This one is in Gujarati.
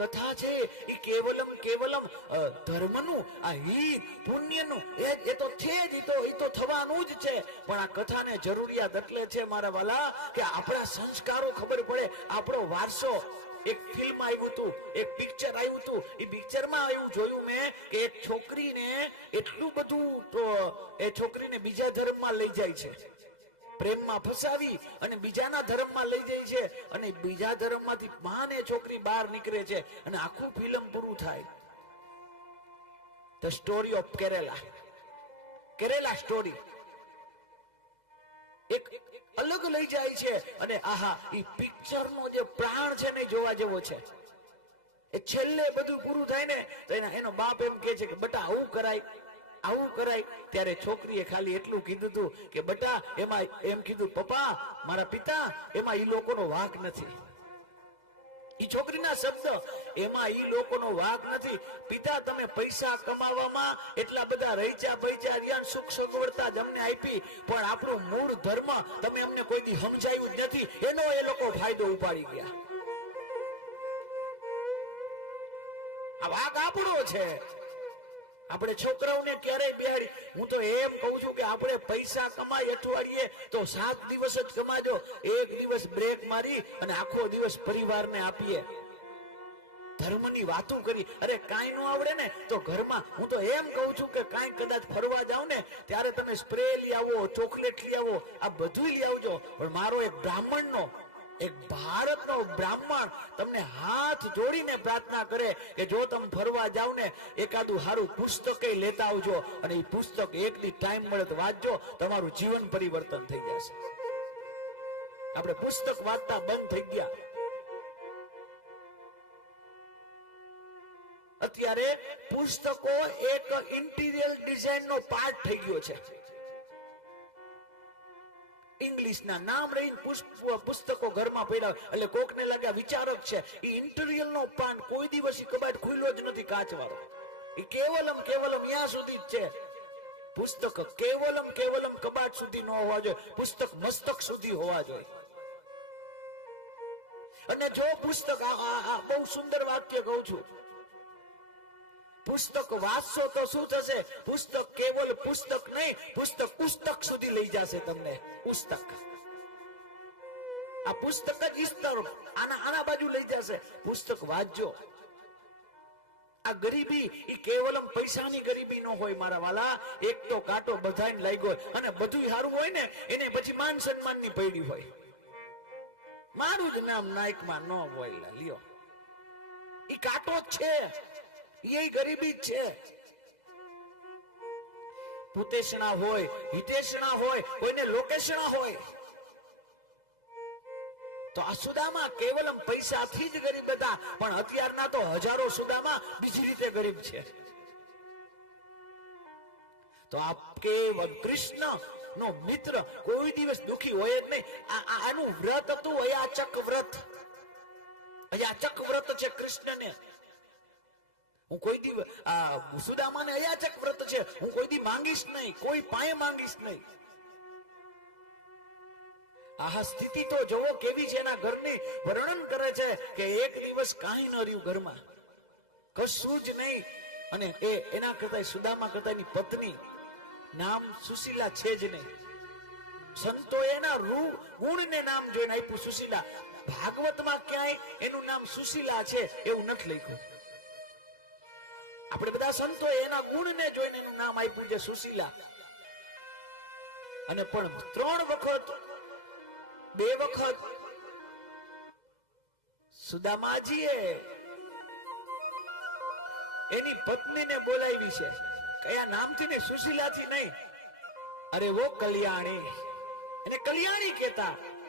કથા છે એ કેવલમ ધર્મનું, આ હિત પુણ્યનું એ તો છે જ, એ તો થવાનું જ છે. પણ આ કથાને જરૂરિયાત એટલે છે મારા વાલા કે આપણા સંસ્કારો ખબર પડે, આપણો વારસો. એક ફિલ્મ આવ્યું હતું, એક પિક્ચર આવ્યું હતું, એ પિક્ચરમાં એવું જોયું મેં કે એક છોકરીને એટલું બધું એ છોકરીને બીજા ધર્મમાં લઈ જાય છે, પ્રેમમાં ફસાવી અને બીજાના ધર્મમાં લઈ જાય છે, અને બીજા ધર્મમાંથી માને છોકરી બહાર નીકળે છે, અને આખું ફિલ્મ પૂરું થાય. The story of Kerala story એક અલગ લઈ જાય છે. અને આહા, ઈ પિક્ચર નો જે પ્રાણ છે ને જોવા જેવો છે. એ છેલ્લે બધું પૂરું થાય ને તો એનો બાપ એમ કહે છે કે બટા આવું કરાય, આવું કરાય. ત્યારે છોકરીએ ખાલી એટલું કીધું હતું કે બટા એમાં એમ કીધું, પપ્પા મારા પિતા, એમાં ઈ લોકોનો વાંક નથી. ઈ છોકરીના શબ્દ, એમાં ઈ લોકોનો વાંક નથી. પિતા તમે પૈસા કમાવામાં એટલા બધા રહીચા પૈચા રહ્યા, સુખ સગવડતા જ અમને આપી, પણ આપણું મૂળ ધર્મ તમે અમને કોઈ દી સમજાયું જ નથી, એનો એ લોકો ફાયદો ઉપાડી ગયા. આ વાંક આપણો છે. આપણે છોકરાઓને ક્યારેય બેહાડી, હું તો એમ કહું છું કે આપણે પૈસા કમાઈ અઠવાડિયે તો 7 દિવસ જ કમાજો, એક દિવસ બ્રેક મારી અને આખો દિવસ પરિવારને આપીએ. ધર્મની વાતો કરી. અરે કાંઈ ન આવડે ને તો ઘરમાં, હું તો એમ કહું છું કે કાંઈ કદાચ ફરવા જાવ ને ત્યારે તમે સ્પ્રે લઈ આવો, ચોકલેટ લઈ આવો, આ બધું લઈ આવજો. પણ મારો એક બ્રાહ્મણનો, એક ભારતનો બ્રાહ્મણ તમને હાથ જોડીને પ્રાર્થના કરે કે જો તમે ફરવા જાવ ને એકાદું સારું પુસ્તક લેતા આવજો, અને એ પુસ્તક એક દી ટાઈમ મળે તો વાંચજો, તમારું જીવન પરિવર્તન થઈ જશે. આપણે પુસ્તક વાંચતા બંધ થઈ ગયા. અત્યારે પુસ્તકો એક ઇન્ટિરિયર ડિઝાઇન નો પાર્ટ થઈ ગયો છે. ઇંગ્લિશના નામ રહી પુસ્તકો ઘરમાં પડ્યા, એટલે કોકને લાગે વિચારક છે. એ ઇન્ટિરિયર નો પાન કોઈ દિવસ કબાટ ખુલ્લો જ નથી કાચ વાળો. એ કેવલમ ત્યાં સુધી જ છે. પુસ્તક કેવલમ કબાટ સુધી ન હોવા જોઈએ, પુસ્તક મસ્તક સુધી હોવા જોઈએ. અને જો પુસ્તક, બહુ સુંદર વાક્ય કહું છું, પુસ્તક વાંચશો તો શું થશે? પુસ્તક કેવલ પુસ્તક નહીં, પુસ્તક સુધી લઈ જશે તમને. આ પુસ્તક જ ઇસ્તર આના બાજુ લઈ જશે. પુસ્તક વાંચજો. આ ગરીબી એ કેવલમ પૈસાની ગરીબી ન હોય મારા વાલા. એક તો કાંટો બધાને લાગ્યો હોય, અને બધું સારું હોય ને એને પછી માન સન્માન ની પડી હોય. મારું જ નામ નાયકમાં ન હોય, લ્યો એ કાંટો જ છે, એ ગરીબી જ છે. પુતેશણા હોય, હિતેશણા હોય, કોઈને લોકેશણા હોય, તો આ સુદામા કેવલમ પૈસાથી જ ગરીબ હતા. પણ અત્યારના તો હજારો સુદામા બીજી રીતે ગરીબ છે. તો આ કેવલ કૃષ્ણ નો મિત્ર કોઈ દિવસ દુખી હોય જ નહીં. આનું વ્રત હતું અયાચક વ્રત. અયાચક વ્રત છે કૃષ્ણને. હું કોઈ દી સુદામાને અયાચક વ્રત છે, હું કોઈ દી માંગીશ નહીં, કોઈ પાએ માંગીશ નહીં. આ સ્થિતિ તો જોવો કેવી છે એના ઘરની. વર્ણન કરે છે કે એક દિવસ કાંઈ ન રહ્યું ઘરમાં, કશું જ નહીં. અને એના કરતા સુદામા કરતા એની પત્ની નામ સુશીલા છે જ નહીં. સંતો એના ગુણને નામ જોઈને આપ્યું સુશીલા. ભાગવતમાં ક્યાંય એનું નામ સુશીલા છે એવું નથી લખ્યું. આપણે બધા સંતો એના ગુણને જોઈને એનું નામ આપ્યું છે સુશીલા. અને પણ 3 વખત 2 વખત સુદામાજીએ એની પત્નીને બોલાવી છે. કયા નામથી ને? સુશીલાથી નહીં. અરે વો કલ્યાણી. એને કલ્યાણી કહેતા.